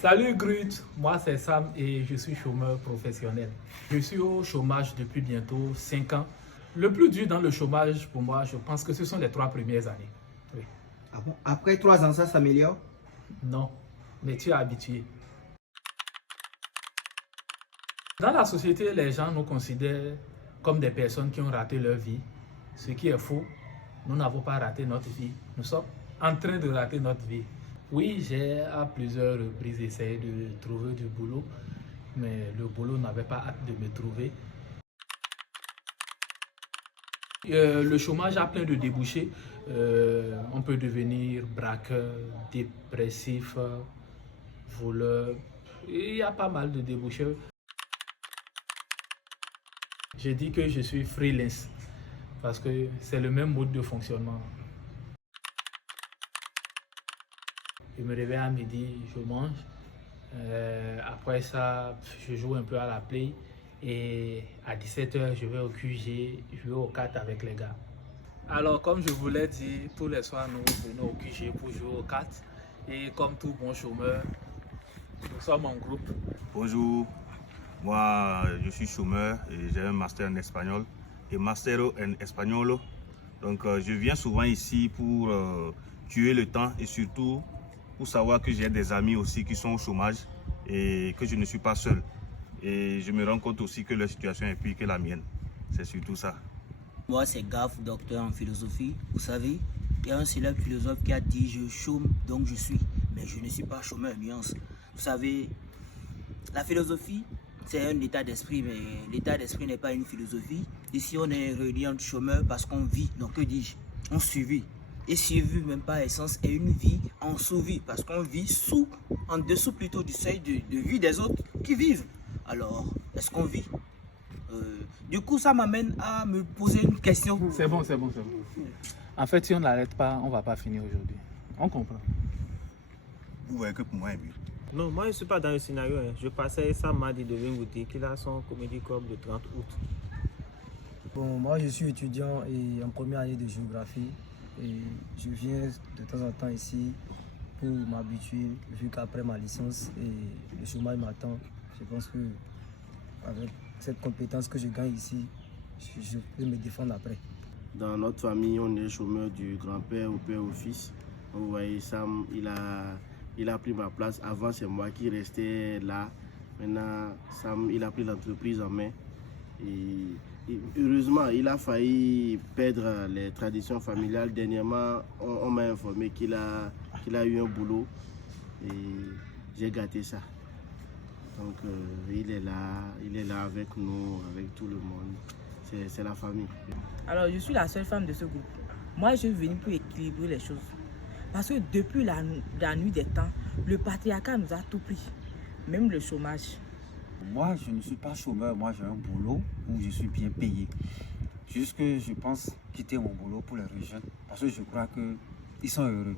Salut Grut, moi c'est Sam et je suis chômeur professionnel. Je suis au chômage depuis bientôt 5 ans. Le plus dur dans le chômage pour moi, je pense que ce sont les 3 premières années. Oui. Ah bon? Après 3 ans, ça s'améliore? Non, mais tu es habitué. Dans la société, les gens nous considèrent comme des personnes qui ont raté leur vie, ce qui est faux. Nous n'avons pas raté notre vie, nous sommes en train de rater notre vie. Oui, j'ai à plusieurs reprises essayé de trouver du boulot, mais le boulot n'avait pas hâte de me trouver. Le chômage a plein de débouchés. On peut devenir braqueur, dépressif, voleur. Il y a pas mal de débouchés. Je dis que je suis freelance parce que c'est le même mode de fonctionnement. Je me réveille à midi, je mange. Après ça, je joue un peu à la play. Et à 17h, je vais au QG, jouer aux cartes avec les gars. Alors, comme je vous l'ai dit, tous les soirs, nous venons au QG pour jouer aux cartes. Et comme tout bon chômeur, nous sommes en groupe. Bonjour, moi je suis chômeur et j'ai un master en espagnol et mastero en espagnolo. Donc je viens souvent ici pour tuer le temps et surtout pour savoir que j'ai des amis aussi qui sont au chômage et que je ne suis pas seul. Et je me rends compte aussi que leur situation est pire que la mienne. C'est surtout ça. Moi, c'est Gaff, docteur en philosophie. Vous savez, il y a un célèbre philosophe qui a dit « Je chôme, donc je suis ». Mais je ne suis pas chômeur, nuance. Vous savez, la philosophie, c'est un état d'esprit, mais l'état d'esprit n'est pas une philosophie. Ici, on est réunis entre chômeurs parce qu'on vit. Donc, que dis-je? On survit. Et survie, même par essence, est une vie en sous-vie. Parce qu'on vit en dessous plutôt du seuil de vie des autres qui vivent. Alors, est-ce qu'on vit? Du coup, ça m'amène à me poser une question. C'est bon. En fait, si on n'arrête pas, on ne va pas finir aujourd'hui. On comprend. Vous voyez que pour moi, est mieux. Non, moi je ne suis pas dans le scénario. Je passais, ça m'a dit de venir vous dire qu'il a son comédie club le 30 août. Bon, moi je suis étudiant et en première année de géographie et je viens de temps en temps ici pour m'habituer vu qu'après ma licence et le chômage m'attend. Je pense que avec cette compétence que je gagne ici, je peux me défendre après. Dans notre famille, on est chômeur du grand-père au père au fils. Vous voyez, Sam, il a pris ma place. Avant, c'est moi qui restais là. Maintenant, Sam, il a pris l'entreprise en main. Et heureusement, il a failli perdre les traditions familiales. Dernièrement, on m'a informé qu'il a eu un boulot et j'ai gâté ça. Donc, il est là avec nous, avec tout le monde. C'est la famille. Alors, je suis la seule femme de ce groupe. Moi, je suis venue pour équilibrer les choses. Parce que depuis la nuit des temps, le patriarcat nous a tout pris, même le chômage. Moi, je ne suis pas chômeur, moi j'ai un boulot où je suis bien payé. Juste que je pense quitter mon boulot pour les rejoindre parce que je crois qu'ils sont heureux.